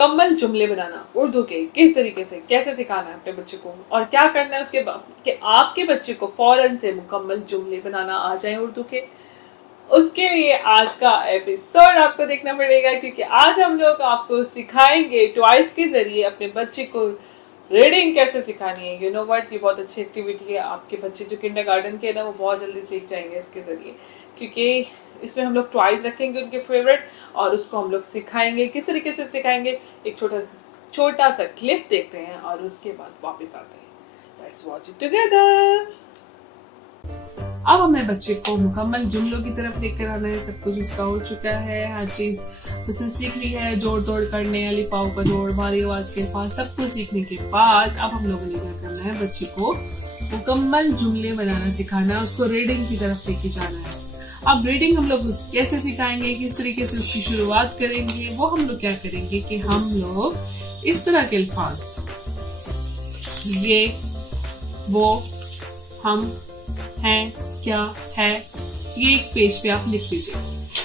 मुकम्मल जुमले बनाना उर्दू के किस तरीके से कैसे सिखाना है अपने बच्चे को और क्या करना है उसके बाद कि आपके बच्चे को फौरन से मुकम्मल जुमले बनाना आ जाए उर्दू के। उसके लिए आज का एपिसोड आपको देखना पड़ेगा क्योंकि आज हम लोग आपको सिखाएंगे टॉयज के जरिए अपने बच्चे को रीडिंग कैसे सिखानी है। यू नो व्हाट, ये बहुत अच्छी एक्टिविटी है। आपके बच्चे जो किंडरगार्टन के हैं ना वो बहुत जल्दी सीख जाएंगे इसके जरिए, क्योंकि इसमें हम लोग टॉयज रखेंगे उनके फेवरेट और उसको हम लोग सिखाएंगे। किस तरीके से सिखाएंगे, एक छोटा छोटा सा क्लिप देखते हैं और उसके बाद वापस आते हैं। Let's watch it together. अब हमें बच्चे को मुकम्मल जुमलों की तरफ लेकर आना है। सब कुछ उसका हो चुका है, हर चीज उसने सीख ली है, जोड़ तोड़ करने, अलिफाओं का जोड़, भारी आवाज के अल्फाज, सब कुछ सीखने के बाद अब हम लोगों ने क्या करना है, बच्चे को मुकम्मल जुमले बनाना सिखाना है, उसको रीडिंग की तरफ लेके जाना है। अब रीडिंग हम लोग कैसे सिखाएंगे, किस तरीके से उसकी शुरुआत करेंगे, वो हम लोग क्या करेंगे कि हम लोग इस तरह के अल्फाज, ये, वो, हम, हैं, क्या, है, ये एक पेज पे आप लिख लीजिए।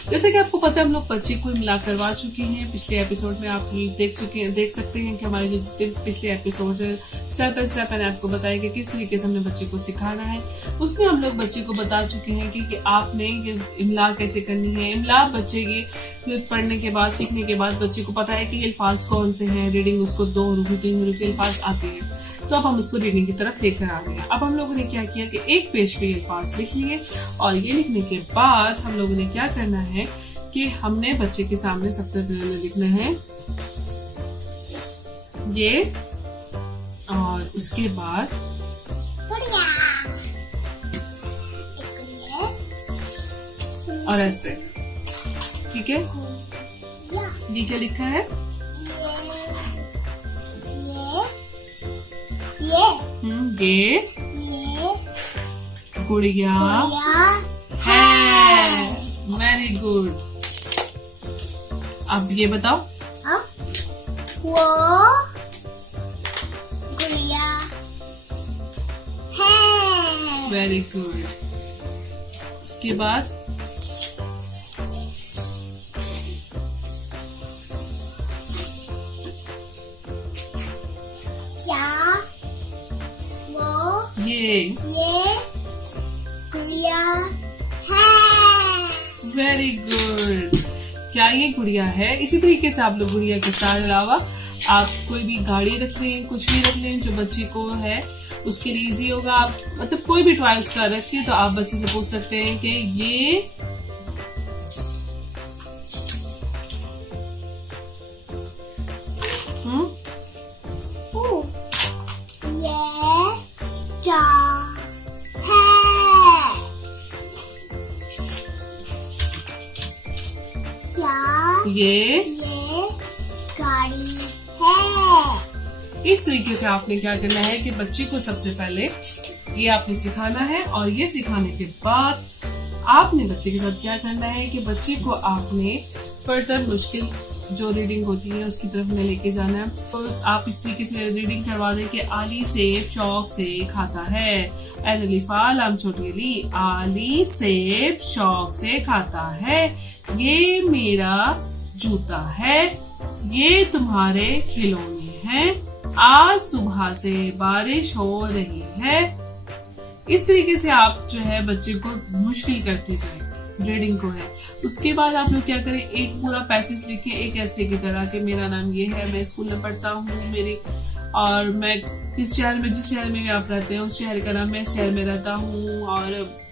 जैसे कि आपको पता है हम लोग बच्चे को मिला करवा चुके हैं, पिछले एपिसोड में आप देख सकते हैं कि हमारे जो जितने पिछले एपिसोड है स्टेप बाय स्टेप मैंने आपको बताया कि किस तरीके से हमने बच्चे को सिखाना है। उसमें हम लोग बच्चे को बता चुके हैं कि आपने ये इमला कैसे करनी है। इमला बच्चे ये पढ़ने के बाद, सीखने के बाद बच्चे को पता है कि ये अल्फाज कौन से हैं, रीडिंग उसको 2 रुपये 3 रुपये अल्फाज आते हैं। तो अब हम उसको रीडिंग की तरफ लेकर आ गए। अब हम लोगों ने क्या किया कि एक पेज पे ये अल्फाज लिख लिए और ये लिखने के बाद हम लोगों ने क्या करना है कि हमने बच्चे के सामने सबसे पहले लिखना है ये, और उसके बाद और ऐसे, ठीक है। ये क्या लिखा है, ये गुड़िया है। Very good. अब ये बताओ, वो गुड़िया है। Very good. उसके बाद क्या, वो ये गुड़िया है। Very good. क्या ये गुड़िया है। इसी तरीके से आप लोग गुड़िया के साथ अलावा आप कोई भी गाड़ी रख लें, कुछ भी रख लें जो बच्चे को है उसके लिए इजी होगा। आप मतलब कोई भी टॉयज का रखिए तो आप बच्चे से पूछ सकते हैं कि ये ये गाड़ी है। इस तरीके से आपने क्या करना है कि बच्चे को सबसे पहले ये आपने सिखाना है और ये सिखाने के बाद आपने बच्चे के साथ क्या करना है कि बच्चे को आपने फर्दर मुश्किल जो रीडिंग होती है उसकी तरफ में लेके जाना है। तो आप इस तरीके से रीडिंग करवा दें कि आली सेब शौक से खाता है। एलिफा छोटी अली, आली सेब शौक से खाता है। ये मेरा जूता है, ये तुम्हारे खिलौने हैं, आज सुबह से बारिश हो रही है। इस तरीके से आप जो है बच्चे को मुश्किल करते जाए रीडिंग को है। उसके बाद आप लोग क्या करें, एक पूरा पैसेज लिखे एक ऐसे की तरह कि मेरा नाम ये है, मैं स्कूल में पढ़ता हूँ, मेरी और मैं किस शहर में, जिस शहर में भी आप रहते हैं उस शहर का नाम, मैं इस शहर में रहता हूँ, और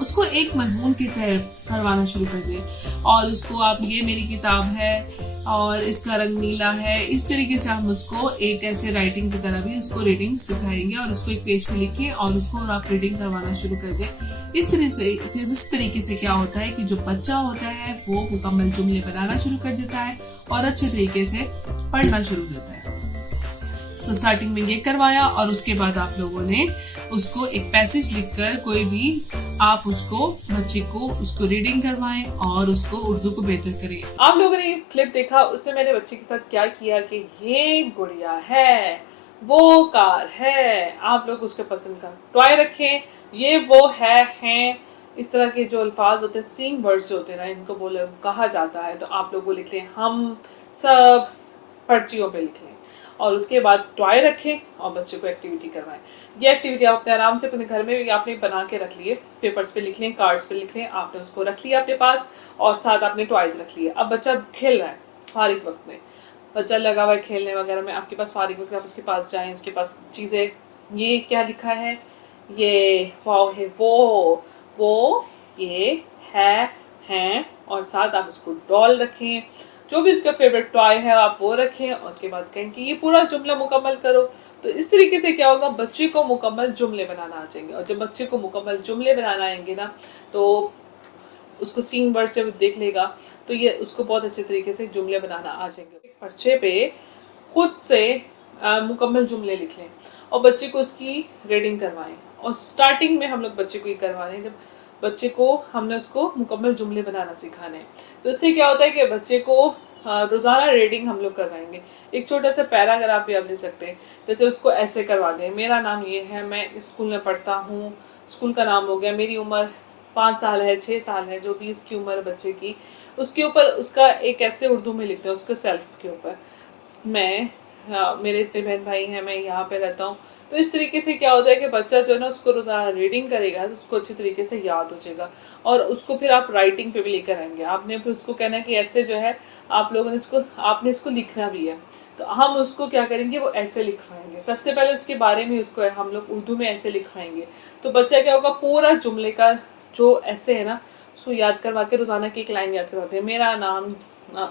उसको एक मजमून की तरह करवाना शुरू कर दे। और उसको आप, ये मेरी किताब है और इसका रंग नीला है। इस तरीके से हम उसको एक ऐसे राइटिंग की तरह भी उसको रीडिंग सिखाएंगे और उसको एक पेज पे लिखिए और उसको आप रीडिंग करवाना शुरू कर दें। इस तरीके से क्या होता है कि जो बच्चा होता है वो मुकम्मल जुमले बनाना शुरू कर देता है और अच्छे तरीके से पढ़ना शुरू करता है। तो स्टार्टिंग में ये करवाया और उसके बाद आप लोगों ने उसको एक पैसेज लिखकर कोई भी आप उसको बच्चे को उसको रीडिंग करवाएं और उसको उर्दू को बेहतर करें। आप लोगों ने क्लिप देखा, उसमें मैंने बच्चे के साथ क्या किया कि ये गुड़िया है, वो कार है। आप लोग उसके पसंद का टॉय रखें, ये वो है, हैं, इस तरह के जो अल्फाज होते हैं, सींग वर्ड्स होते हैं ना, इनको बोले कहा जाता है। तो आप लोग वो लिख लें, हम सब, पर्चियों पे लिख लें और उसके बाद टॉय रखें और बच्चे को एक्टिविटी करवाएं। ये एक्टिविटी आप अपने आराम से अपने घर में भी आपने बना के रख लिए, पेपर्स पे लिख लें, कार्ड्स पे लिख लें, आपने उसको रख लिया अपने पास और साथ आपने टॉयज रख लिए। अब बच्चा खेल रहा है फारिग वक्त में, बच्चा लगा हुआ है खेलने वगैरह में, आपके पास फारिग वक्त आप उसके पास जाएं, उसके पास चीज़ें, ये क्या लिखा है, ये वाओ है, वो ये है, हैं, और साथ आप उसको डॉल रखें, जो भी उसका फेवरेट टॉय है आप वो रखें और उसके बाद कहें कि ये पूरा जुमला मुकम्मल करो। तो इस तरीके से क्या होगा, बच्चे को मुकम्मल जुमले बनाना आ जाएंगे और जब बच्चे को मुकम्मल जुमले बनाना आएंगे ना तो उसको सीन वर्ड से देख लेगा तो ये उसको बहुत अच्छे तरीके से जुमले बनाना आ जाएंगे। एक पर्चे पे खुद से मुकम्मल जुमले लिख लें और बच्चे को उसकी रीडिंग करवाएं। और स्टार्टिंग में हम लोग बच्चे को ये करवा रहे हैं जब बच्चे को हमने उसको मुकम्मल जुमले बनाना सिखाने, तो इससे क्या होता है कि बच्चे को रोज़ाना रीडिंग हम लोग करवाएंगे। एक छोटा सा पैराग्राफ भी आप ले सकते हैं, जैसे उसको ऐसे करवा दें, मेरा नाम ये है, मैं स्कूल में पढ़ता हूँ, स्कूल का नाम हो गया, मेरी उम्र 5 साल है, 6 साल है, जो भी इसकी उम्र है बच्चे की, उसके ऊपर उसका एक ऐसे उर्दू में लिखते हैं उसके सेल्फ के ऊपर, मैं मेरे इतने बहन भाई हैं, मैं यहाँ पे रहता हूँ। तो इस तरीके से क्या होता है कि बच्चा जो है ना उसको रोज़ाना रीडिंग करेगा तो उसको अच्छी तरीके से याद हो जाएगा और उसको फिर आप राइटिंग पे भी लेकर आएंगे। आपने फिर उसको कहना है कि ऐसे जो है आप लोगों ने आपने इसको लिखना भी है, तो हम उसको क्या करेंगे, वो ऐसे लिखवाएंगे। सबसे पहले उसके बारे में उसको हम लोग उर्दू में ऐसे लिखवाएंगे, तो बच्चा क्या होगा, पूरा जुमले का जो ऐसे है ना उसको याद करवा के रोज़ाना की एक लाइन याद करवाते हैं, मेरा नाम,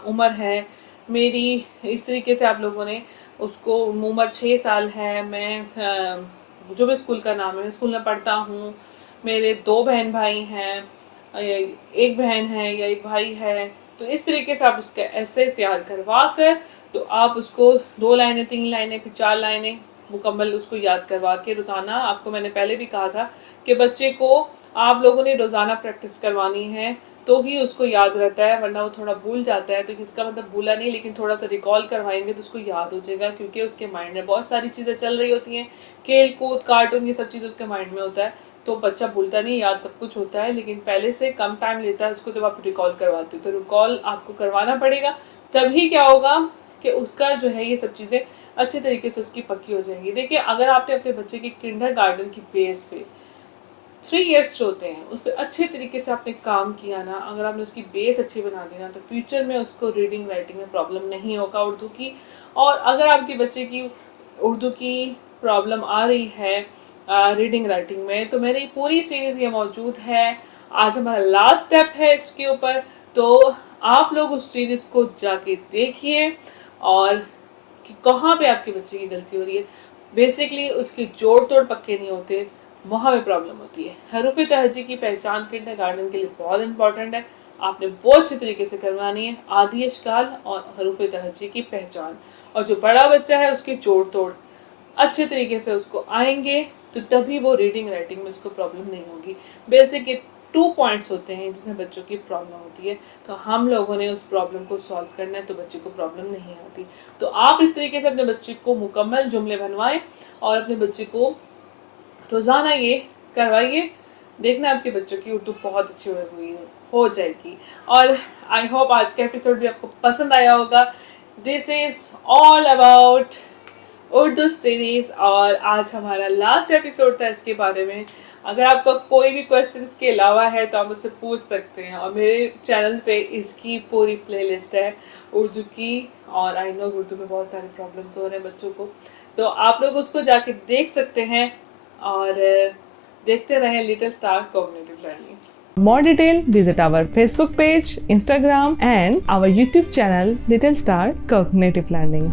उम्र है मेरी, इस तरीके से आप लोगों ने उसको, उम्र 6 साल है, मैं जो भी स्कूल का नाम है, मैं स्कूल में पढ़ता हूँ, मेरे 2 बहन भाई हैं, एक बहन है या एक भाई है। तो इस तरीके से आप उसके ऐसे तैयार करवा कर तो आप उसको 2 लाइनें, 3 लाइनें, फिर 4 लाइनें मुकम्मल उसको याद करवा के रोज़ाना, आपको मैंने पहले भी कहा था कि बच्चे को आप लोगों ने रोज़ाना प्रैक्टिस करवानी है तो ही उसको याद रहता है, वरना वो थोड़ा भूल जाता है। तो इसका मतलब भूला नहीं, लेकिन थोड़ा सा रिकॉल करवाएंगे तो उसको याद हो जाएगा, क्योंकि उसके माइंड में बहुत सारी चीज़ें चल रही होती हैं, खेल कूद कार्टून ये सब चीज़ उसके माइंड में होता है, तो बच्चा भूलता नहीं, याद सब कुछ होता है, लेकिन पहले से कम टाइम लेता है उसको जब आप रिकॉल करवाते हो। तो रिकॉल आपको करवाना पड़ेगा, तभी क्या होगा कि उसका जो है ये सब चीज़ें अच्छे तरीके से उसकी पक्की हो जाएंगी। देखिए, अगर आपने अपने बच्चे की किंडरगार्टन की बेस पे 3 इयर्स जो होते हैं उस पर अच्छे तरीके से आपने काम किया ना, अगर आपने उसकी बेस अच्छी बना दी ना, तो फ्यूचर में उसको रीडिंग राइटिंग में प्रॉब्लम नहीं होगा उर्दू की। और अगर आपके बच्चे की उर्दू की प्रॉब्लम आ रही है रीडिंग राइटिंग में, तो मेरी पूरी सीरीज़ ये मौजूद है, आज हमारा लास्ट स्टेप है इसके ऊपर, तो आप लोग उस सीरीज़ को जाके देखिए और कि कहाँ पे आपके बच्चे की गलती हो रही है। बेसिकली उसके जोड़ तोड़ पक्के नहीं होते, वहाँ पे प्रॉब्लम होती है। हरूफ तहजी की पहचान किंडरगार्टन के लिए बहुत इंपॉर्टेंट है, आपने वो अच्छे तरीके से करवानी है, आधी अशकाल और हरूफ तहजी की पहचान। और जो बड़ा बच्चा है उसके जोड़ तोड़ अच्छे तरीके से उसको आएंगे तो तभी वो रीडिंग राइटिंग में उसको प्रॉब्लम नहीं होगी। बेसिक 2 पॉइंट्स होते हैं जिसमें बच्चों की प्रॉब्लम होती है, तो हम लोगों ने उस प्रॉब्लम को सॉल्व करना है तो बच्चे को प्रॉब्लम नहीं आती। तो आप इस तरीके से अपने बच्चे को मुकम्मल जुमले बनवाएं और अपने बच्चे को रोज़ाना ये करवाइए, देखना आपके बच्चों की उर्दू बहुत अच्छी हुई हो जाएगी। और आई होप आज का एपिसोड भी आपको पसंद आया होगा। This is all about Urdu series और आज हमारा लास्ट एपिसोड था इसके बारे में। अगर आपका कोई भी क्वेश्चन इसके अलावा है तो आप मुझसे पूछ सकते हैं, और मेरे चैनल पे इसकी पूरी प्लेलिस्ट है उर्दू की। और आई नो उर्दू में बहुत सारे प्रॉब्लम्स हो रहे हैं बच्चों को, तो आप लोग उसको जाके देख सकते हैं और देखते रहें little star cognitive learning. More detail, visit our Facebook page, Instagram and our YouTube channel Little Star Cognitive Learning.